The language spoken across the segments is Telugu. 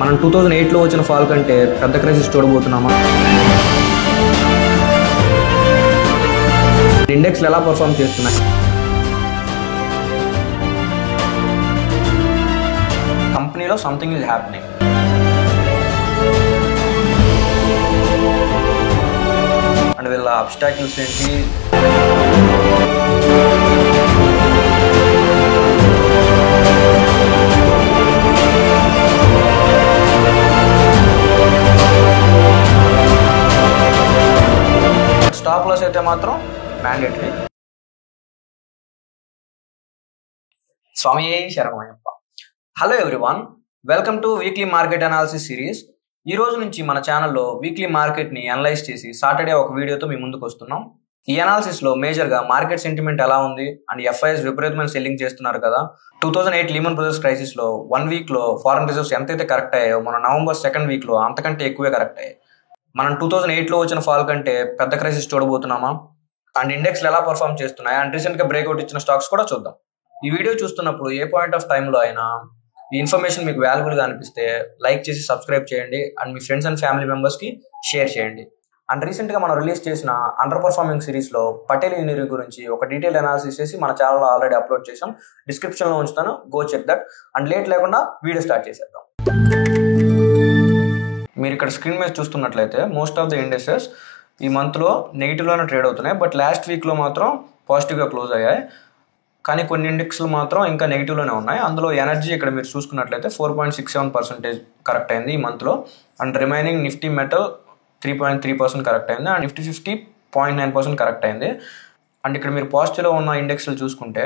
మనం 2008లో వచ్చిన ఫాల్ కంటే పెద్ద క్రైసిస్ చూడబోతున్నామా? ఇండెక్స్లు ఎలా పర్ఫామ్ చేస్తున్నాయి? కంపెనీలో సంథింగ్ ఈజ్ హ్యాపెనింగ్. అండ్ వీళ్ళ అబ్స్టాకిల్స్ ఏంటి? స్టాప్ లాస్ అయితే మాత్రం మ్యాండేటరీ. స్వామి శరణమయ్యప్ప. Hello everyone, welcome two weekly market analysis series. ఈ రోజు నుంచి మన ఛానల్లో వీక్లీ మార్కెట్ని అనలైజ్ చేసి సాటర్డే ఒక వీడియోతో మీ ముందుకు వస్తున్నాం. ఈ అనాలిసిస్లో మేజర్గా మార్కెట్ సెంటిమెంట్ ఎలా ఉంది అండ్ ఎఫ్ఐఎస్ విపరీతమైన సెల్లింగ్ చేస్తున్నారు కదా. 2008 లీమన్ బ్రదర్స్ క్రైసిస్లో 1 వీక్లో ఫారెన్ రిజర్వ్స్ ఎంతైతే కరెక్ట్ అయ్యాయో మన నవంబర్ 2nd వీక్లో అంతకంటే ఎక్కువే కరెక్ట్ అయ్యాయి. మనం 2008లో వచ్చిన ఫాల్ కంటే పెద్ద క్రైసిస్ చూడబోతున్నామా? అండ్ ఇండెక్స్లు ఎలా పర్ఫామ్ చేస్తున్నాయి అండ్ రీసెంట్గా బ్రేక్అవుట్ ఇచ్చిన స్టాక్స్ కూడా చూద్దాం. ఈ వీడియో చూస్తున్నప్పుడు ఏ పాయింట్ ఆఫ్ టైంలో అయినా ఈ ఇన్ఫర్మేషన్ మీకు వాల్యుబుల్గా అనిపిస్తే లైక్ చేసి సబ్స్క్రైబ్ చేయండి and me friends and family మెంబర్స్కి షేర్ చేయండి. అండ్ రీసెంట్గా మనం రిలీజ్ చేసిన అండర్ పర్ఫార్మింగ్ సిరీస్లో పటేల్ ఇంజనీరింగ్ గురించి ఒక డీటెయిల్ అనాలిసిస్ చేసి మన ఛానల్లో ఆల్రెడీ అప్లోడ్ చేసాం. డిస్క్రిప్షన్లో ఉంచుతాను, go check that. And late లేకుండా వీడియో స్టార్ట్ చేసేద్దాం. మీరు ఇక్కడ స్క్రీన్ మీద చూస్తున్నట్లయితే మోస్ట్ ఆఫ్ ద ఇండెక్సెస్ ఈ మంత్లో నెగిటివ్లోనే ట్రేడ్ అవుతున్నాయి. బట్ లాస్ట్ వీక్లో మాత్రం పాజిటివ్గా క్లోజ్ అయ్యాయి. కానీ కొన్ని ఇండెక్స్లు మాత్రం ఇంకా నెగిటివ్లోనే ఉన్నాయి. అందులో ఎనర్జీ ఇక్కడ మీరు చూసుకున్నట్లయితే 4.67% కరెక్ట్ అయింది ఈ మంత్లో. And remaining Nifty metal 3.3% correct అయింది. అండ్ నిఫ్టీ 50 0.9% కరెక్ట్ అయింది. అండ్ ఇక్కడ మీరు పాజిటివ్లో ఉన్న ఇండెక్స్లు చూసుకుంటే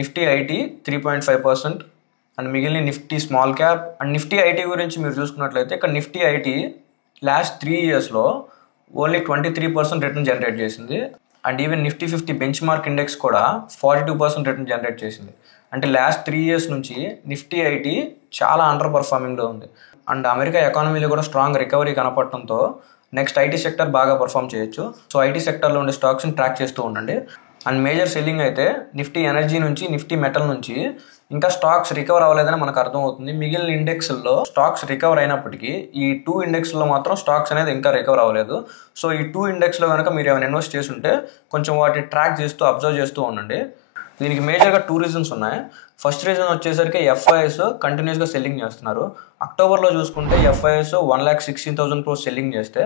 నిఫ్టీ ఐటీ 3.5%, అండ్ మిగిలిన Nifty small cap and Nifty IT గురించి మీరు చూసుకున్నట్లయితే ఇక్కడ నిఫ్టీ ఐటీ లాస్ట్ 3 ఇయర్స్లో ఓన్లీ 23% రిటర్న్ జనరేట్ చేసింది. And even Nifty 50 bench mark index కూడా 42% రిటర్న్ జనరేట్ చేసింది. అంటే లాస్ట్ 3 ఇయర్స్ నుంచి నిఫ్టీ ఐటీ చాలా అండర్ పర్ఫార్మింగ్లో ఉంది. అండ్ అమెరికా ఎకానమీలో కూడా స్ట్రాంగ్ రికవరీ కనపడటంతో నెక్స్ట్ ఐటీ సెక్టర్ బాగా పర్ఫామ్ చేయొచ్చు. సో ఐటీ సెక్టర్లో ఉండే స్టాక్స్ని ట్రాక్ చేస్తూ ఉండండి. అండ్ మేజర్ సెల్లింగ్ అయితే నిఫ్టీ ఎనర్జీ నుంచి, నిఫ్టీ మెటల్ నుంచి ఇంకా స్టాక్స్ రికవర్ అవ్వలేదని మనకు అర్థమవుతుంది. మిగిలిన ఇండెక్స్లో స్టాక్స్ రికవర్ అయినప్పటికీ ఈ 2 ఇండెక్స్లో మాత్రం స్టాక్స్ అనేది ఇంకా రికవర్ అవ్వలేదు. సో ఈ 2 ఇండెక్స్లో కనుక మీరు ఏమైనా ఇన్వెస్ట్ చేస్తుంటే కొంచెం వాటిని ట్రాక్ చేస్తూ అబ్జర్వ్ చేస్తూ ఉండండి. దీనికి మేజర్గా 2 రీజన్స్ ఉన్నాయి. ఫస్ట్ రీజన్ వచ్చేసరికి ఎఫ్ఐఎస్ కంటిన్యూస్గా సెల్లింగ్ చేస్తున్నారు. అక్టోబర్లో చూసుకుంటే ఎఫ్ఐఎస్ 1,16,000 crores సెల్లింగ్ చేస్తే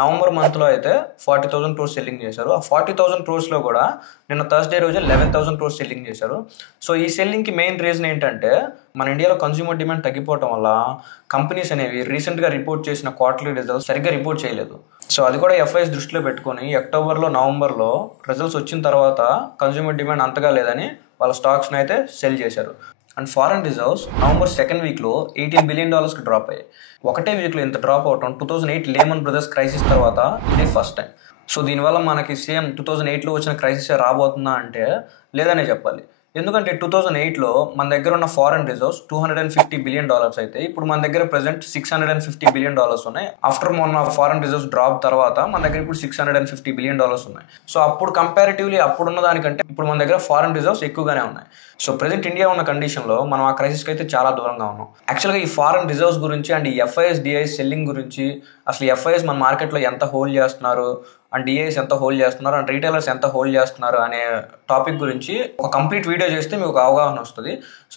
నవంబర్ మంత్లో అయితే 40,000 crores సెల్లింగ్ చేశారు. ఆ 40,000 crores కూడా నిన్న థర్స్డే రోజు 11,000 crores సెల్లింగ్ చేశారు. సో ఈ సెల్లింగ్కి మెయిన్ రీజన్ ఏంటంటే మన ఇండియాలో కన్స్యూమర్ డిమాండ్ తగ్గిపోవటం వల్ల కంపెనీస్ అనేవి రీసెంట్గా రిపోర్ట్ చేసిన క్వార్టర్లీ రిజల్ట్స్ సరిగ్గా రిపోర్ట్ చేయలేదు. సో అది కూడా ఎఫ్ఐఎస్ దృష్టిలో పెట్టుకొని అక్టోబర్లో, నవంబర్లో రిజల్ట్స్ వచ్చిన తర్వాత కన్స్యూమర్ డిమాండ్ అంతగా లేదని వాళ్ళ స్టాక్స్ని అయితే సెల్ చేశారు. And foreign reserves November 2nd వీక్లో $18 billion డ్రాప్ అయ్యాయి. ఒకటే వీక్లో ఇంత డ్రాప్ అవటం 2008 లీమన్ బ్రదర్స్ క్రైసిస్ తర్వాత ఇదే ఫస్ట్ టైం. సో దీనివల్ల మనకి సేమ్ 2008లో వచ్చిన క్రైసిస్ రాబోతుందా అంటే లేదనే చెప్పాలి. ఎందుకంటే 2008లో మన దగ్గర ఉన్న ఫారెన్ రిజర్వ్స్ $250 billion అయితే ఇప్పుడు మన దగ్గర ప్రెసెంట్ $650 billion ఉన్నాయి. ఆఫ్టర్ మొన్న ఫారెన్ రిజర్వ్స్ డ్రాప్ తర్వాత మన దగ్గర ఇప్పుడు $650 billion ఉన్నాయి. సో అప్పుడు కంపారిటివ్లీ అప్పుడున్న దానికంటే ఇప్పుడు మన దగ్గర ఫారెన్ రిజర్వ్స్ ఎక్కువగానే ఉన్నాయి. సో ప్రెసెంట్ ఇండియా ఉన్న కండిషన్లో మనం ఆ క్రైసిస్కి అయితే చాలా దూరంగా ఉన్నాం. యాక్చువల్గా ఈ ఫారెన్ రిజర్వ్స్ గురించి అండ్ ఈ ఎఫ్ఐఎస్ డిఐఎస్ సెల్లింగ్ గురించి, అసలు ఎఫ్ఐఎస్ మన మార్కెట్లో ఎంత హోల్డ్ చేస్తున్నారు అండ్ డిఐఎస్ ఎంత హోల్డ్ చేస్తున్నారు అండ్ రీటైలర్స్ ఎంత హోల్డ్ చేస్తున్నారు అనే టాపిక్ గురించి ఒక కంప్లీట్ వీడియో చేస్తే మీకు ఒక అవగాహన వస్తుంది.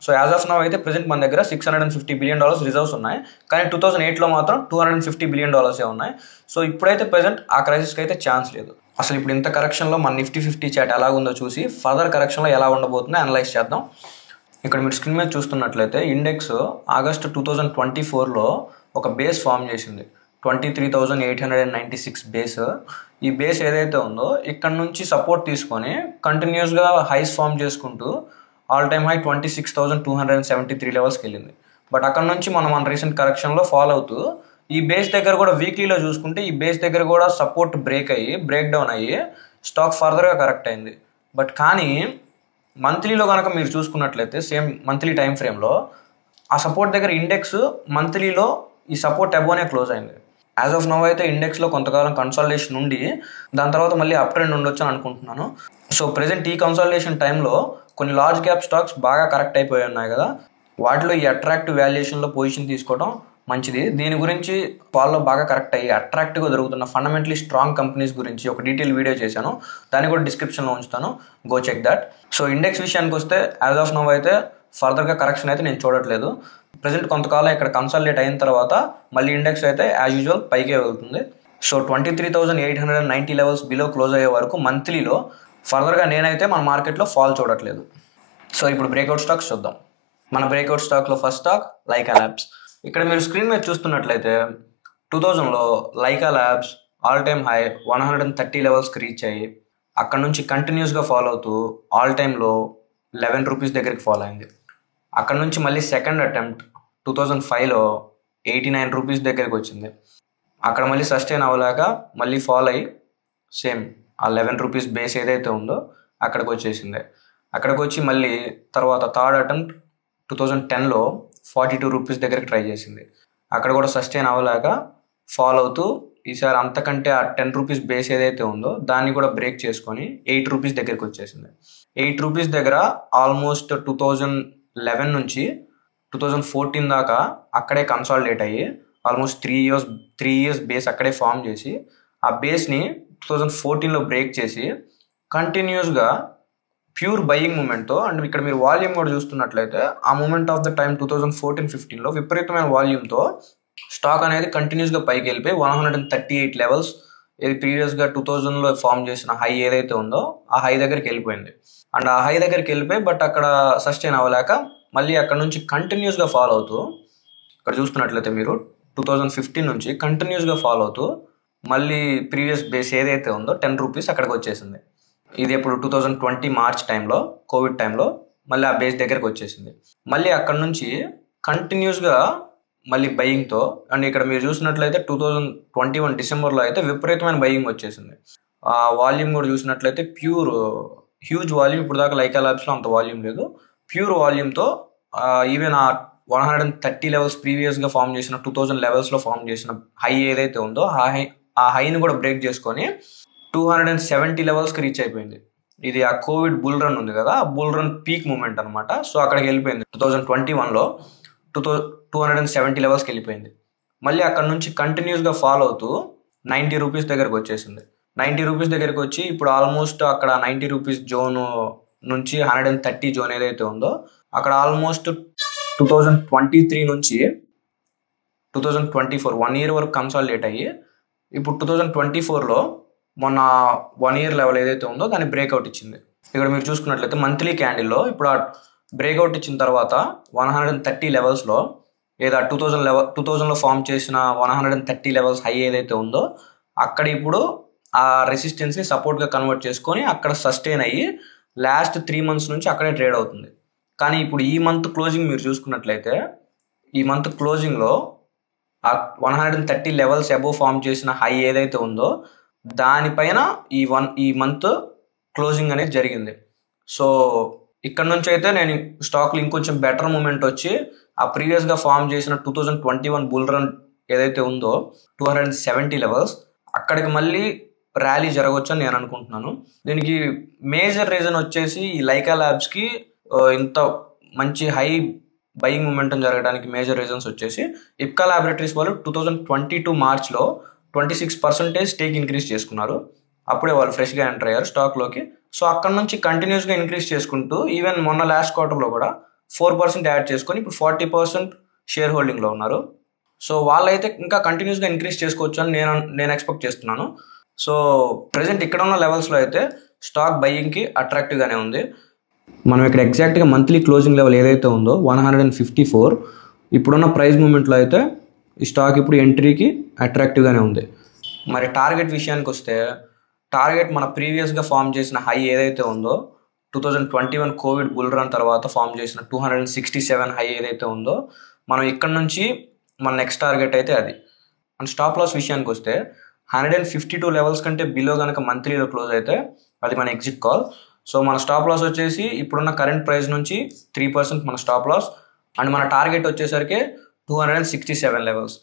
సో యాజ్ ఆఫ్ నౌ అయితే ప్రెసెంట్ మన దగ్గర $650 billion రిజర్వ్స్ ఉన్నాయి. కానీ 2008లో మాత్రం $250 billion ఉన్నాయి. సో ఇప్పుడైతే ప్రెసెంట్ ఆ క్రైసిస్కి అయితే ఛాన్స్ లేదు. అసలు ఇప్పుడు ఇంత కరెక్షన్లో మన నిఫ్టీ 50 చాట్ ఎలాగుందో చూసి ఫర్దర్ కరెక్షన్లో ఎలా ఉండబోతుందో అనలైజ్ చేద్దాం. ఇక్కడ మీరు స్క్రీన్ మీద చూస్తున్నట్లయితే ఇండెక్స్ ఆగస్టు 2024లో ఒక బేస్ ఫామ్ చేసింది, 23,896 బేస్. ఈ బేస్ ఏదైతే ఉందో ఇక్కడ నుంచి సపోర్ట్ తీసుకొని కంటిన్యూస్గా హైస్ ఫామ్ చేసుకుంటూ ఆల్ టైమ్ హై 26,273 లెవెల్స్కి వెళ్ళింది. బట్ అక్కడ నుంచి మన రీసెంట్ కరెక్షన్లో ఫాలో అవుతూ ఈ బేస్ దగ్గర కూడా వీక్లీలో చూసుకుంటే ఈ బేస్ దగ్గర కూడా సపోర్ట్ బ్రేక్ డౌన్ అయ్యి స్టాక్ ఫర్దర్గా కరెక్ట్ అయింది. బట్ కానీ మంత్లీలో కనుక మీరు చూసుకున్నట్లయితే సేమ్ మంత్లీ టైం ఫ్రేమ్లో ఆ సపోర్ట్ దగ్గర ఇండెక్స్ మంత్లీలో ఈ సపోర్ట్ అబోనే క్లోజ్ అయింది. యాజ్ ఆఫ్ నౌ అయితే ఇండెక్స్లో కొంతకాలం కన్సాలిడేషన్ ఉండి దాని తర్వాత మళ్ళీ అప్ ట్రెండ్ ఉండొచ్చు అని అనుకుంటున్నాను. సో ప్రెసెంట్ ఈ కన్సాలిడేషన్ టైంలో కొన్ని లార్జ్ క్యాప్ స్టాక్స్ బాగా కరెక్ట్ అయిపోయి ఉన్నాయి కదా, వాటిలో ఈ అట్రాక్టివ్ వాల్యుయేషన్లో పొజిషన్ తీసుకోవడం మంచిది. దీని గురించి వాళ్ళలో బాగా కరెక్ట్ అయ్యి అట్రాక్టివ్గా దొరుకుతున్న ఫండమెంటలీ స్ట్రాంగ్ కంపెనీస్ గురించి ఒక డీటెయిల్ వీడియో చేశాను, దాన్ని కూడా డిస్క్రిప్షన్లో ఉంచుతాను, go check that. So index విషయానికి వస్తే యాజ్ ఆఫ్ నౌ అయితే ఫర్దర్గా కరెక్షన్ అయితే నేను చూడట్లేదు. ప్రజెంట్ కొంతకాలం ఇక్కడ కన్సాలిడేట్ అయిన తర్వాత మళ్ళీ ఇండెక్స్ అయితే యాజ్ యూజువల్ పైకే వెళ్తుంది. సో 23,890 లెవెల్స్ బిలో క్లోజ్ అయ్యే వరకు మంత్లీలో ఫర్దర్గా నేనైతే మన మార్కెట్లో ఫాల్ చూడట్లేదు. సో ఇప్పుడు బ్రేక్అవుట్ స్టాక్స్ చూద్దాం. మన బ్రేక్అవుట్ స్టాక్లో ఫస్ట్ స్టాక్ లైకా ల్యాబ్స్. ఇక్కడ మీరు స్క్రీన్ మీద చూస్తున్నట్లయితే 2000లో Lyka Labs all time high 130 లెవెల్స్కి రీచ్ అయ్యి అక్కడ నుంచి కంటిన్యూస్గా ఫాలో అవుతూ ఆల్ టైమ్లో 11 రూపీస్ దగ్గరికి ఫాలో అయింది. అక్కడ నుంచి మళ్ళీ సెకండ్ అటెంప్ట్ 2005లో 89 రూపీస్ దగ్గరికి వచ్చింది. అక్కడ మళ్ళీ సస్టైన్ అవ్వలేక మళ్ళీ ఫాలో అయ్యి సేమ్ ఆ 11 రూపీస్ బేస్ ఏదైతే ఉందో అక్కడికి వచ్చేసింది. అక్కడికి వచ్చి మళ్ళీ తర్వాత థర్డ్ అటెంప్ట్ 2010లో 42 రూపీస్ దగ్గరికి ట్రై చేసింది. అక్కడ కూడా సస్టైన్ అవ్వలేక ఫాలో అవుతూ ఈసారి అంతకంటే ఆ 10 రూపీస్ బేస్ ఏదైతే ఉందో దాన్ని కూడా బ్రేక్ చేసుకొని 8 రూపీస్ దగ్గరికి వచ్చేసింది. 8 రూపీస్ దగ్గర ఆల్మోస్ట్ 2011 నుంచి 2014 దాకా అక్కడే కన్సాలిడేట్ అయ్యి ఆల్మోస్ట్ 3 ఇయర్స్ బేస్ అక్కడే ఫామ్ చేసి ఆ బేస్ని 2014లో బ్రేక్ చేసి కంటిన్యూస్గా ప్యూర్ బయింగ్ మూమెంట్తో, అండ్ ఇక్కడ మీరు వాల్యూమ్ కూడా చూస్తున్నట్లయితే ఆ మూమెంట్ ఆఫ్ ద టైం 2014-15లో విపరీతమైన వాల్యూమ్తో స్టాక్ అనేది కంటిన్యూస్గా పైకి వెళ్ళిపోయి 138 లెవెల్స్ ఇది ప్రీవియస్గా 2000లో ఫామ్ చేసిన హై ఏదైతే ఉందో ఆ హై దగ్గరికి వెళ్ళిపోయింది. అండ్ ఆ హై దగ్గరికి వెళ్ళిపోయి బట్ అక్కడ సస్టైన్ అవ్వలేక మళ్ళీ అక్కడ నుంచి కంటిన్యూస్గా ఫాలో అవుతూ ఇక్కడ చూస్తున్నట్లయితే మీరు 2015 నుంచి కంటిన్యూస్గా ఫాలో అవుతూ మళ్ళీ ప్రీవియస్ బేస్ ఏదైతే ఉందో 10 రూపీస్ అక్కడికి వచ్చేసింది. ఇది ఇప్పుడు 2020 మార్చ్ టైంలో, కోవిడ్ టైంలో మళ్ళీ ఆ బేస్ దగ్గరికి వచ్చేసింది. మళ్ళీ అక్కడ నుంచి కంటిన్యూస్గా మళ్ళీ బయింగ్తో, అండ్ ఇక్కడ మీరు చూసినట్లయితే 2021 డిసెంబర్లో అయితే విపరీతమైన బయింగ్ వచ్చేసింది. ఆ వాల్యూమ్ కూడా చూసినట్లయితే ప్యూర్ హ్యూజ్ వాల్యూమ్. ఇప్పుడు దాకా లైకా ల్యాబ్స్లో అంత వాల్యూమ్ లేదు. ప్యూర్ వాల్యూమ్తో ఈవెన్ ఆ 130 లెవెల్స్ ప్రీవియస్గా ఫామ్ చేసిన 2000 లెవెల్స్లో ఫామ్ చేసిన హై ఏదైతే ఉందో ఆ హైని కూడా బ్రేక్ చేసుకొని 270 లెవెల్స్కి రీచ్ అయిపోయింది. ఇది ఆ కోవిడ్ బుల్ రన్ ఉంది కదా, ఆ బుల్ రన్ పీక్ మూమెంట్ అనమాట. సో అక్కడికి వెళ్ళిపోయింది 2021లో 270 లెవెల్స్కి వెళ్ళిపోయింది. మళ్ళీ అక్కడ నుంచి కంటిన్యూస్గా ఫాలో అవుతూ 90 రూపీస్ దగ్గరకు వచ్చేసింది. 90 రూపీస్ దగ్గరికి వచ్చి ఇప్పుడు ఆల్మోస్ట్ అక్కడ 90 రూపీస్ జోన్ నుంచి 130 జోన్ ఏదైతే ఉందో అక్కడ ఆల్మోస్ట్ 2023 నుంచి 2024 1 ఇయర్ వరకు కన్సాలిడేట్ అయ్యి ఇప్పుడు 2024లో మొన్న 1 ఇయర్ లెవెల్ ఏదైతే ఉందో దాన్ని బ్రేక్అవుట్ ఇచ్చింది. ఇక్కడ మీరు చూసుకున్నట్లయితే మంత్లీ క్యాండిల్లో ఇప్పుడు ఆ బ్రేక్అవుట్ ఇచ్చిన తర్వాత 130 లెవెల్స్లో లేదా 2000లో ఫామ్ చేసిన 130 లెవెల్స్ హై ఏదైతే ఉందో అక్కడ ఇప్పుడు ఆ రెసిస్టెన్స్ని సపోర్ట్గా కన్వర్ట్ చేసుకొని అక్కడ సస్టైన్ అయ్యి లాస్ట్ 3 మంత్స్ నుంచి అక్కడే ట్రేడ్ అవుతుంది. కానీ ఇప్పుడు ఈ మంత్ క్లోజింగ్ మీరు చూసుకున్నట్లయితే ఈ మంత్ క్లోజింగ్లో ఆ 130 లెవెల్స్ అబోవ్ ఫామ్ చేసిన హై ఏదైతే ఉందో దానిపైన ఈ మంత్ క్లోజింగ్ అనేది జరిగింది. సో ఇక్కడ నుంచి అయితే నేను స్టాక్లో ఇంకొంచెం బెటర్ మూమెంట్ వచ్చి ఆ ప్రీవియస్గా ఫామ్ చేసిన 2021 బుల్ రన్ ఏదైతే ఉందో 270 లెవెల్స్ అక్కడికి మళ్ళీ ర్యాలీ జరగవచ్చు అని నేను అనుకుంటున్నాను. దీనికి మేజర్ రీజన్ వచ్చేసి ఈ లైకా ల్యాబ్స్కి ఇంత మంచి హై బయింగ్ మూమెంటం జరగడానికి మేజర్ రీజన్స్ వచ్చేసి ఇప్కా ల్యాబొరేటరీస్ వాళ్ళు 2022 మార్చ్లో 26% స్టేక్ ఇంక్రీజ్ చేసుకున్నారు. అప్పుడే వాళ్ళు ఫ్రెష్గా ఎంటర్ అయ్యారు స్టాక్లోకి. సో అక్కడ నుంచి కంటిన్యూస్గా ఇంక్రీజ్ చేసుకుంటూ ఈవెన్ మొన్న లాస్ట్ క్వార్టర్లో కూడా 4% యాడ్ చేసుకొని ఇప్పుడు 40% షేర్ హోల్డింగ్లో ఉన్నారు. సో వాళ్ళైతే ఇంకా కంటిన్యూస్గా ఇంక్రీజ్ చేసుకోవచ్చు అని నేను ఎక్స్పెక్ట్ చేస్తున్నాను. సో ప్రజెంట్ ఇక్కడ ఉన్న లెవెల్స్లో అయితే స్టాక్ బయింగ్కి అట్రాక్టివ్గానే ఉంది. మనం ఇక్కడ ఎగ్జాక్ట్గా మంత్లీ క్లోజింగ్ లెవెల్ ఏదైతే ఉందో 154 ఇప్పుడున్న ప్రైస్ మూమెంట్లో అయితే ఈ స్టాక్ ఇప్పుడు ఎంట్రీకి అట్రాక్టివ్గానే ఉంది. మరి టార్గెట్ విషయానికి వస్తే టార్గెట్ మన ప్రీవియస్గా ఫామ్ చేసిన హై ఏదైతే ఉందో 2021 కోవిడ్ బుల్ రన్ తర్వాత ఫామ్ చేసిన 267 హై ఏదైతే ఉందో మనం ఇక్కడ నుంచి మన నెక్స్ట్ టార్గెట్ అయితే అది. అండ్ స్టాప్ లాస్ విషయానికి వస్తే 152 లెవెల్స్ కంటే బిలో కనుక మంత్లీలో క్లోజ్ అయితే అది మన ఎగ్జిట్ కాల్. సో మన స్టాప్ లాస్ వచ్చేసి ఇప్పుడున్న కరెంట్ ప్రైస్ నుంచి 3% మన స్టాప్ లాస్. అండ్ మన టార్గెట్ వచ్చేసరికి 267 లెవెల్స్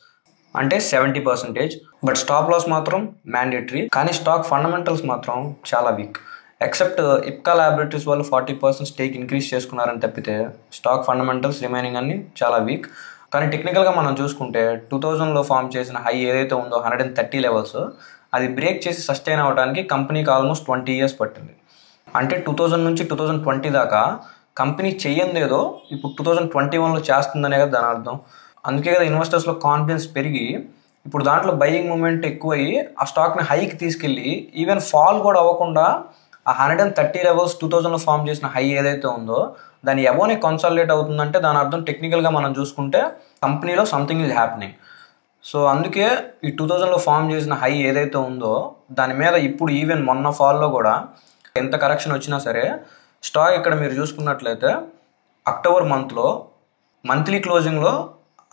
అంటే 70%. బట్ స్టాప్ లాస్ మాత్రం మ్యాండేటరీ. కానీ స్టాక్ ఫండమెంటల్స్ మాత్రం చాలా వీక్. ఎక్సెప్ట్ ఇప్కా ల్యాబొరేటరీస్ వాళ్ళు 40% స్టేక్ ఇంక్రీజ్ చేసుకున్నారని తప్పితే స్టాక్ ఫండమెంటల్స్ రిమైనింగ్ అన్ని చాలా వీక్. కానీ టెక్నికల్గా మనం చూసుకుంటే 2000లో ఫామ్ చేసిన హై ఏదైతే ఉందో 130 లెవెల్స్, అది బ్రేక్ చేసి సస్టైన్ అవ్వడానికి కంపెనీకి ఆల్మోస్ట్ 20 years పట్టింది. అంటే 2000 నుంచి 2020 దాకా కంపెనీ చెయ్యందేదో ఇప్పుడు 2021లో చేస్తుందనే కదా దాని అర్థం. అందుకే కదా ఇన్వెస్టర్స్లో కాన్ఫిడెన్స్ పెరిగి ఇప్పుడు దాంట్లో బయింగ్ మూమెంట్ ఎక్కువయ్యి ఆ స్టాక్ని హైకి తీసుకెళ్ళి ఈవెన్ ఫాల్ కూడా అవ్వకుండా ఆ 130 లెవెల్స్ 2000లో ఫామ్ చేసిన హై ఏదైతే ఉందో దాని అబోనే కన్సాలిడేట్ అవుతుందంటే దాని అర్థం టెక్నికల్గా మనం చూసుకుంటే కంపెనీలో సంథింగ్ ఈజ్ హ్యాపెనింగ్. సో అందుకే ఈ 2000లో ఫామ్ చేసిన హై ఏదైతే ఉందో దాని మీద ఇప్పుడు ఈవెన్ మొన్న ఫాల్లో కూడా ఎంత కరెక్షన్ వచ్చినా సరే స్టాక్ ఇక్కడ మీరు చూసుకున్నట్లయితే అక్టోబర్ మంత్లో మంత్లీ క్లోజింగ్లో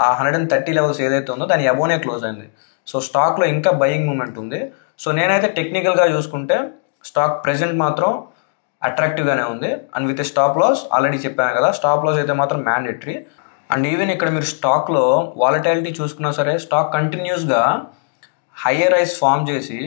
ఆ 130 లెవెల్స్ ఏదైతే ఉందో దాని అబోనే క్లోజ్ అయింది. సో స్టాక్లో ఇంకా బయింగ్ మూమెంట్ ఉంది. సో నేనైతే టెక్నికల్గా చూసుకుంటే స్టాక్ ప్రెజెంట్ మాత్రం అట్రాక్టివ్గానే ఉంది. And with stop loss already చెప్పాను కదా, స్టాప్ లాస్ అయితే మాత్రం మ్యాండేటరీ. అండ్ ఈవెన్ ఇక్కడ మీరు స్టాక్లో వాలటాలిటీ చూసుకున్నా సరే స్టాక్ కంటిన్యూస్గా హయ్యర్ హైస్ ఫామ్ చేసి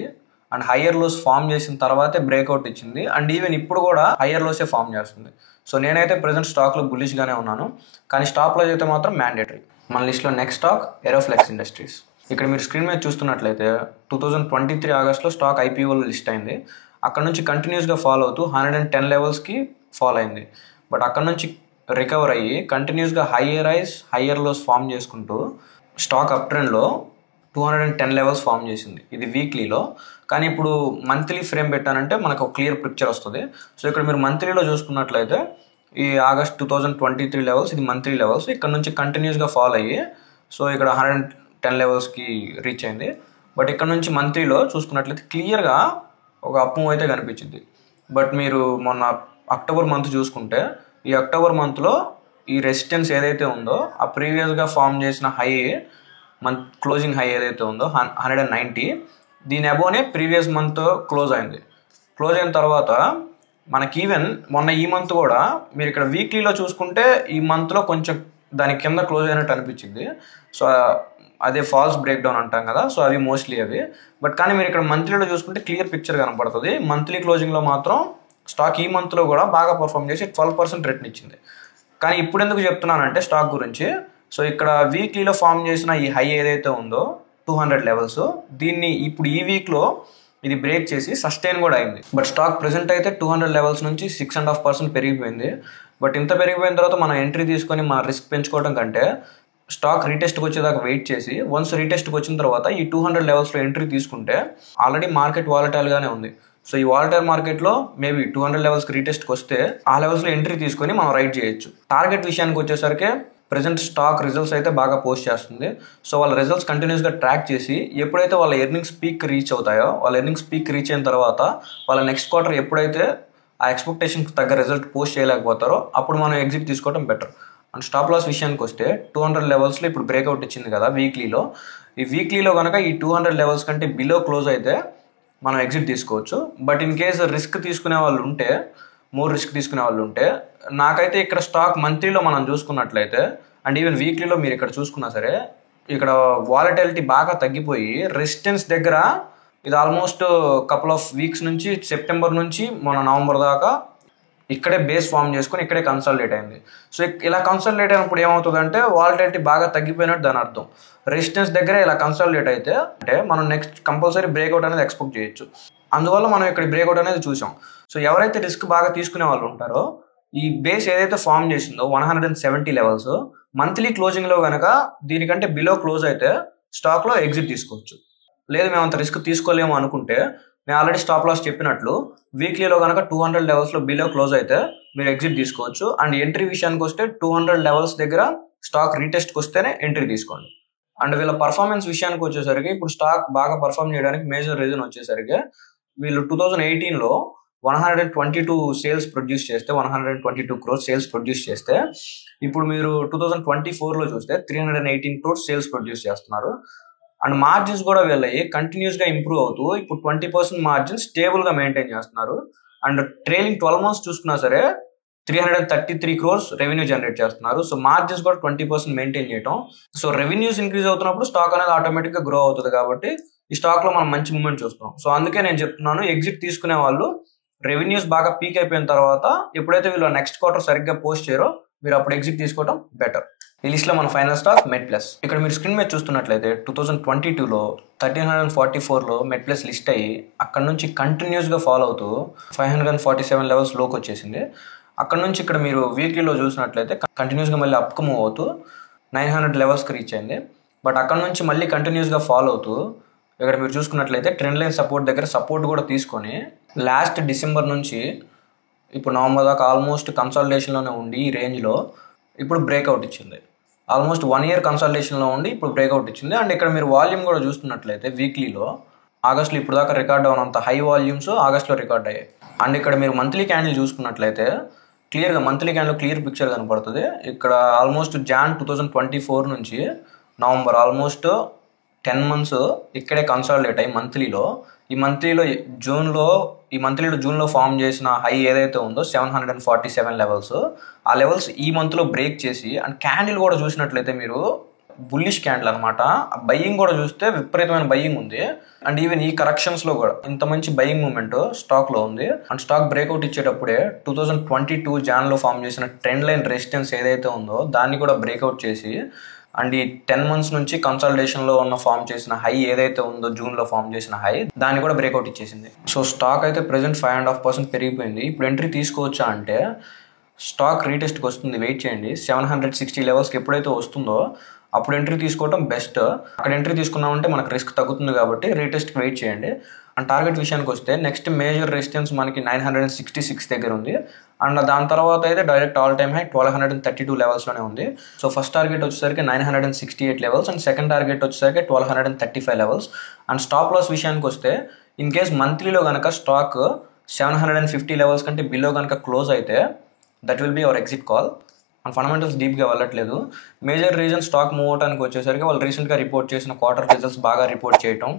అండ్ హయ్యర్ లోస్ ఫామ్ చేసిన తర్వాతే బ్రేక్అవుట్ ఇచ్చింది. అండ్ ఈవెన్ ఇప్పుడు కూడా హయ్యర్ లోసే ఫామ్ చేస్తుంది. సో నేనైతే ప్రెజెంట్ స్టాక్లో బులిష్గానే ఉన్నాను. కానీ స్టాప్ లాస్ అయితే మాత్రం మ్యాండేటరీ. మన లిస్ట్లో నెక్స్ట్ స్టాక్ ఏరోఫ్లెక్స్ ఇండస్ట్రీస్. ఇక్కడ మీరు స్క్రీన్ మీద చూస్తున్నట్లయితే 2023 ఆగస్ట్లో స్టాక్ ఐపీఓలో లిస్ట్ అయింది. అక్కడ నుంచి కంటిన్యూస్గా ఫాలో అవుతూ 110 లెవెల్స్కి ఫాలో అయింది. బట్ అక్కడ నుంచి రికవర్ అయ్యి కంటిన్యూస్గా higher highs higher lows form చేసుకుంటూ స్టాక్ అప్ ట్రెండ్లో 210 లెవెల్స్ ఫామ్ చేసింది. ఇది వీక్లీలో. కానీ ఇప్పుడు మంత్లీ ఫ్రేమ్ పెట్టానంటే మనకు ఒక క్లియర్ పిక్చర్ వస్తుంది. సో ఇక్కడ మీరు మంత్లీలో చూసుకున్నట్లయితే ఈ ఆగస్ట్ 2023 లెవెల్స్, ఇది మంత్లీ లెవెల్స్. ఇక్కడ నుంచి కంటిన్యూస్గా ఫాలో అయ్యి సో ఇక్కడ 110 లెవెల్స్కి రీచ్ అయింది. బట్ ఇక్కడ నుంచి మంత్లీలో చూసుకున్నట్లయితే క్లియర్గా ఒక అప్ మూవ్ అయితే కనిపించింది. బట్ మీరు మొన్న అక్టోబర్ మంత్ చూసుకుంటే ఈ అక్టోబర్ మంత్లో ఈ రెసిస్టెన్స్ ఏదైతే ఉందో ఆ ప్రీవియస్గా ఫామ్ చేసిన హై మంత్ క్లోజింగ్ హై ఏదైతే ఉందో 190, దీని అబోనే ప్రీవియస్ మంత్ క్లోజ్ అయింది. క్లోజ్ అయిన తర్వాత మనకి ఈవెన్ మొన్న ఈ మంత్ కూడా మీరు ఇక్కడ వీక్లీలో చూసుకుంటే ఈ మంత్లో కొంచెం దాని కింద క్లోజ్ అయినట్టు అనిపించింది. సో అదే ఫాల్స్ బ్రేక్ డౌన్ అంటాం కదా, సో అవి మోస్ట్లీ అవి. బట్ కానీ మీరు ఇక్కడ మంత్లీలో చూసుకుంటే క్లియర్ పిక్చర్ కనపడుతుంది. మంత్లీ క్లోజింగ్లో మాత్రం స్టాక్ ఈ మంత్లో కూడా బాగా పర్ఫామ్ చేసి 12% రిటర్న్ ఇచ్చింది. కానీ ఇప్పుడు ఎందుకు చెప్తున్నానంటే స్టాక్ గురించి, సో ఇక్కడ వీక్లీలో ఫామ్ చేసిన ఈ హై ఏదైతే ఉందో 200 లెవెల్స్, దీన్ని ఇప్పుడు ఈ వీక్లో ఇది బ్రేక్ చేసి సస్టైన్ కూడా అయింది. బట్ స్టాక్ ప్రెజెంట్ అయితే 200 లెవెల్స్ నుంచి 6.5% పెరిగిపోయింది. బట్ ఇంత పెరిగిపోయిన తర్వాత మనం ఎంట్రీ తీసుకొని మన రిస్క్ పెంచుకోవడం కంటే స్టాక్ రీటెస్ట్కి వచ్చేదాకా వెయిట్ చేసి వన్స్ రీటెస్ట్కి వచ్చిన తర్వాత ఈ 200 లెవెల్స్లో ఎంట్రీ తీసుకుంటే ఆల్రెడీ మార్కెట్ వాలటైల్గానే ఉంది. సో ఈ వాలటైల్ మార్కెట్లో మేబీ 200 లెవెల్స్కి రీటెస్ట్కి వస్తే ఆ లెవెల్స్లో ఎంట్రీ తీసుకొని మనం రైట్ చేయొచ్చు. టార్గెట్ విషయానికి వచ్చేసరికి ప్రెజెంట్ స్టాక్ రిజల్ట్స్ అయితే బాగా పోస్ట్ చేస్తుంది. సో వాళ్ళ రిజల్ట్స్ కంటిన్యూస్గా ట్రాక్ చేసి ఎప్పుడైతే వాళ్ళ ఎర్నింగ్స్ పీక్ రీచ్ అవుతాయో, వాళ్ళ ఎర్నింగ్స్ పీక్ రీచ్ అయిన తర్వాత వాళ్ళ నెక్స్ట్ క్వార్టర్ ఎప్పుడైతే ఆ ఎక్స్పెక్టేషన్కి తగ్గ రిజల్ట్ పోస్ట్ చేయలేకపోతారో అప్పుడు మనం ఎగ్జిట్ తీసుకోవడం బెటర్. అండ్ స్టాప్ లాస్ విషయానికి వస్తే 200 లెవెల్స్లో ఇప్పుడు బ్రేక్అవుట్ ఇచ్చింది కదా వీక్లీలో. ఈ వీక్లీలో కనుక ఈ 200 లెవెల్స్ కంటే బిలో క్లోజ్ అయితే మనం ఎగ్జిట్ తీసుకోవచ్చు. బట్ ఇన్ కేస్ రిస్క్ తీసుకునే వాళ్ళు ఉంటే, రిస్క్ తీసుకునే వాళ్ళు ఉంటే, నాకైతే ఇక్కడ స్టాక్ మంత్లీలో మనం చూసుకున్నట్లయితే అండ్ ఈవెన్ వీక్లీలో మీరు ఇక్కడ చూసుకున్నా సరే ఇక్కడ వాలటిలిటీ బాగా తగ్గిపోయి రెసిస్టెన్స్ దగ్గర ఇది ఆల్మోస్ట్ కపుల్ ఆఫ్ వీక్స్ నుంచి సెప్టెంబర్ నుంచి మన నవంబర్ దాకా ఇక్కడే బేస్ ఫామ్ చేసుకొని ఇక్కడే కన్సాలిడేట్ అయింది. సో ఇలా కన్సాలిడేట్ అయినప్పుడు ఏమవుతుందంటే వాలటిలిటీ బాగా తగ్గిపోయినట్టు దాని అర్థం. రెసిస్టెన్స్ దగ్గర ఇలా కన్సాలిడేట్ అయితే అంటే మనం నెక్స్ట్ కంపల్సరీ బ్రేక్అవుట్ అనేది ఎక్స్పెక్ట్ చేయొచ్చు. అందువల్ల మనం ఇక్కడ బ్రేక్అవుట్ అనేది చూసాం. సో ఎవరైతే రిస్క్ బాగా తీసుకునే వాళ్ళు ఉంటారో ఈ బేస్ ఏదైతే ఫామ్ చేసిందో 170 లెవెల్స్ మంత్లీ క్లోజింగ్లో కనుక దీనికంటే బిలో క్లోజ్ అయితే స్టాక్లో ఎగ్జిట్ తీసుకోవచ్చు. లేదు మేము అంత రిస్క్ తీసుకోలేము అనుకుంటే నేను ఆల్రెడీ స్టాప్ లాస్ చెప్పినట్లు వీక్లీలో కనుక 200 లెవెల్స్లో బిలో క్లోజ్ అయితే మీరు ఎగ్జిట్ తీసుకోవచ్చు. అండ్ ఎంట్రీ విషయానికి వస్తే 200 లెవెల్స్ దగ్గర స్టాక్ రీటెస్ట్కి వస్తేనే ఎంట్రీ తీసుకోండి. అండ్ వీళ్ళ పర్ఫార్మెన్స్ విషయానికి వచ్చేసరికి ఇప్పుడు స్టాక్ బాగా పర్ఫామ్ చేయడానికి మేజర్ రీజన్ వచ్చేసరికి వీళ్ళు 2018లో 122 సేల్స్ ప్రొడ్యూస్ చేస్తే 122 crores సేల్స్ ప్రొడ్యూస్ చేస్తే ఇప్పుడు మీరు 2024లో చూస్తే 318 crores సేల్స్ ప్రొడ్యూస్ చేస్తున్నారు. అండ్ మార్జిన్స్ కూడా వీళ్ళవి కంటిన్యూస్గా ఇంప్రూవ్ అవుతూ ఇప్పుడు 20% మార్జిన్ స్టేబుల్గా మెయింటైన్ చేస్తున్నారు. అండ్ ట్రైలింగ్ 12 months చూసుకున్నా సరే 333 crores రెవెన్యూ జనరేట్ చేస్తున్నారు. సో మార్జిన్స్ కూడా 20% మెయింటైన్ చేయటం. సో రెవెన్యూస్ ఇంక్రీజ్ అవుతున్నప్పుడు స్టాక్ అనేది ఆటోమేటిక్గా గ్రో అవుతుంది కాబట్టి ఈ స్టాక్లో మనం మంచి మూమెంట్ చూస్తాం. సో అందుకే నేను చెప్తున్నాను ఎగ్జిట్ తీసుకునే వాళ్ళు రెవెన్యూస్ బాగా పీక్ అయిపోయిన తర్వాత ఎప్పుడైతే వీళ్ళు నెక్స్ట్ క్వార్టర్ సరిగ్గా పోస్ట్ చేయరో మీరు అప్పుడు ఎగ్జిట్ తీసుకోవడం బెటర్. ఈ లిస్ట్లో మన ఫైనల్ స్టాక్ మెడ్ ప్లస్. ఇక్కడ మీరు స్క్రీన్ మీద చూస్తున్నట్లయితే 2022లో 1344లో మెడ్ ప్లస్ లిస్ట్ అయ్యి అక్కడ నుంచి కంటిన్యూస్గా ఫాలో అవుతూ 547 లెవెల్స్ లోకి వచ్చేసింది. అక్కడ నుంచి ఇక్కడ మీరు వీక్లీలో చూసినట్లయితే కంటిన్యూస్గా మళ్ళీ అప్కు మూవ్ అవుతూ 900 లెవెల్స్కి రీచ్ అయింది. బట్ అక్కడ నుంచి మళ్ళీ కంటిన్యూస్గా ఫాలో అవుతూ ఇక్కడ మీరు చూసుకున్నట్లయితే ట్రెండ్ లైన్ సపోర్ట్ దగ్గర సపోర్ట్ కూడా తీసుకొని లాస్ట్ డిసెంబర్ నుంచి ఇప్పుడు నవంబర్ దాకా ఆల్మోస్ట్ కన్సాలిడేషన్లోనే ఉండి ఈ రేంజ్లో ఇప్పుడు బ్రేక్అవుట్ ఇచ్చింది. ఆల్మోస్ట్ 1 year కన్సల్టేషన్లో ఉండి ఇప్పుడు బ్రేక్అవుట్ ఇచ్చింది. అండ్ ఇక్కడ మీరు వాల్యూమ్ కూడా చూస్తున్నట్లయితే వీక్లీలో ఆగస్ట్లో ఇప్పుడు దాకా రికార్డ్ అవునంత హై వాల్యూమ్స్ ఆగస్ట్లో రికార్డ్ అయ్యాయి. అండ్ ఇక్కడ మీరు మంత్లీ క్యాండిల్ చూసుకున్నట్లయితే క్లియర్గా మంత్లీ క్యాండిల్ క్లియర్ పిక్చర్ కనపడుతుంది. ఇక్కడ ఆల్మోస్ట్ జాన్ 2024 నుంచి నవంబర్ ఆల్మోస్ట్ 10 months ఇక్కడే కన్సాలిడేట్ అయ్యి ఈ మంత్లీలో జూన్లో ఫామ్ చేసిన హై ఏదైతే ఉందో 747 లెవెల్స్, ఆ లెవెల్స్ ఈ మంత్లో బ్రేక్ చేసి అండ్ క్యాండిల్ కూడా చూసినట్లయితే మీరు బుల్లిష్ క్యాండిల్ అనమాట. బయ్యింగ్ కూడా చూస్తే విపరీతమైన బయ్యింగ్ ఉంది. అండ్ ఈవెన్ ఈ కరెక్షన్స్లో కూడా ఇంత మంచి బయ్యింగ్ మూమెంట్ స్టాక్లో ఉంది. అండ్ స్టాక్ బ్రేక్అవుట్ ఇచ్చేటప్పుడే 2022 జాన్లో ఫామ్ చేసిన ట్రెండ్ లైన్ రెసిస్టెన్స్ ఏదైతే ఉందో దాన్ని కూడా బ్రేక్అవుట్ చేసి అండ్ ఈ 10 months నుంచి కన్సల్టేషన్లో ఉన్న ఫామ్ చేసిన హై ఏదైతే ఉందో జూన్లో ఫామ్ చేసిన హై దాన్ని కూడా బ్రేక్అవుట్ ఇచ్చేసింది. సో స్టాక్ అయితే ప్రెసెంట్ 5.5% పెరిగిపోయింది. ఇప్పుడు ఎంట్రీ తీసుకోవచ్చా అంటే స్టాక్ రీటెస్ట్కి వస్తుంది, వెయిట్ చేయండి. 760 లెవెల్స్కి ఎప్పుడైతే వస్తుందో అప్పుడు ఎంట్రీ తీసుకోవడం బెస్ట్. అక్కడ ఎంట్రీ తీసుకున్నామంటే మనకు రిస్క్ తగ్గుతుంది కాబట్టి రీటెస్ట్కి వెయిట్ చేయండి. అండ్ టార్గెట్ విషయానికి వస్తే నెక్స్ట్ మేజర్ రెసిస్టెన్స్ మనకి 966 దగ్గర ఉంది. అండ్ దాని తర్వాత అయితే డైరెక్ట్ ఆల్ టైమ్ హై 1232 లెవెల్స్లోనే ఉంది. సో ఫస్ట్ టార్గెట్ వచ్చేసరికి 968 లెవెల్స్ అండ్ సెకండ్ టార్గెట్ వచ్చేసరికి 1235 లెవెల్స్. అండ్ స్టాప్ లాస్ విషయానికి వస్తే ఇన్ కేస్ మంత్లీలో కనుక స్టాక్ 750 లెవెల్స్ కంటే బిలో కనుక క్లోజ్ అయితే that will be our exit call. And fundamentals డీప్గా వెళ్ళట్లేదు. మేజర్ రీజన్ స్టాక్ మూవ్ అవడానికి వచ్చేసరికి వాళ్ళు రీసెంట్గా రిపోర్ట్ చేసిన క్వార్టర్ రిజల్ట్స్ బాగా రిపోర్ట్ చేయటం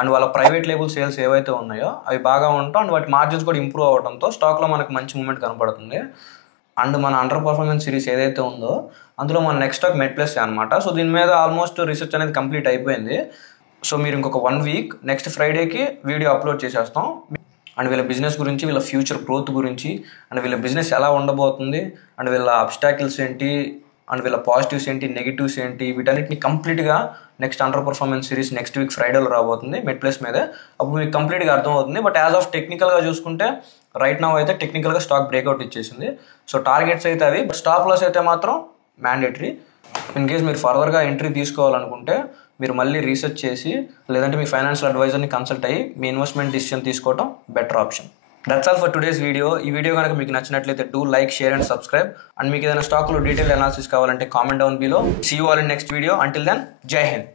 అండ్ వాళ్ళ ప్రైవేట్ లేబుల్ సేల్స్ ఏవైతే ఉన్నాయో అవి బాగా ఉండటం అండ్ వాటి మార్జిన్స్ కూడా ఇంప్రూవ్ అవడంతో స్టాక్లో మనకు మంచి మూమెంట్ కనపడుతుంది. అండ్ మన అండర్ పర్ఫార్మెన్స్ సిరీస్ ఏదైతే ఉందో అందులో మన నెక్స్ట్ స్టాక్ మెడ్ ప్లస్ అనమాట. సో దీని మీద ఆల్మోస్ట్ రీసెర్చ్ అనేది కంప్లీట్ అయిపోయింది. సో మీరు ఇంకొక 1 week నెక్స్ట్ ఫ్రైడేకి వీడియో అప్లోడ్ చేసేస్తాం. అండ్ వీళ్ళ బిజినెస్ గురించి, వీళ్ళ ఫ్యూచర్ గ్రోత్ గురించి, అండ్ వీళ్ళ బిజినెస్ ఎలా ఉండబోతుంది, అండ్ వీళ్ళ అబ్స్టాకిల్స్ ఏంటి, అండ్ వీళ్ళ పాజిటివ్స్ ఏంటి, నెగిటివ్స్ ఏంటి, వీటన్నిటిని కంప్లీట్గా next underperformance series next week ఫ్రైడేలో రాబోతుంది మెడ్ ప్లస్ మీదే. అప్పుడు మీకు కంప్లీట్గా అర్థమవుతుంది. బట్ యాజ్ ఆఫ్ టెక్నికల్గా చూసుకుంటే రైట్ నౌ అయితే టెక్నికల్గా స్టాక్ బ్రేక్అవుట్ ఇచ్చేసింది. సో టార్గెట్స్ అయితే అవి, బట్ స్టాప్ లాస్ అయితే మాత్రం మ్యాండేటరీ. ఇన్ కేస్ మీరు ఫర్దర్గా ఎంట్రీ తీసుకోవాలనుకుంటే మీరు మళ్ళీ రీసెర్చ్ చేసి లేదంటే మీ ఫైనాన్షియల్ అడ్వైజర్ని కన్సల్ట్ అయ్యి మీ ఇన్వెస్ట్మెంట్ డిసిషన్ తీసుకోవడం better option. That's all for today's video. ఈ వీడియో కనుక మీకు నచ్చినట్లయితే do like, share and subscribe. And మీకు ఏదైనా స్టాక్లో డీటెయిల్ అనాలిసిస్ కావాలంటే comment down below. See you all in next video. Until then, జై హింద్.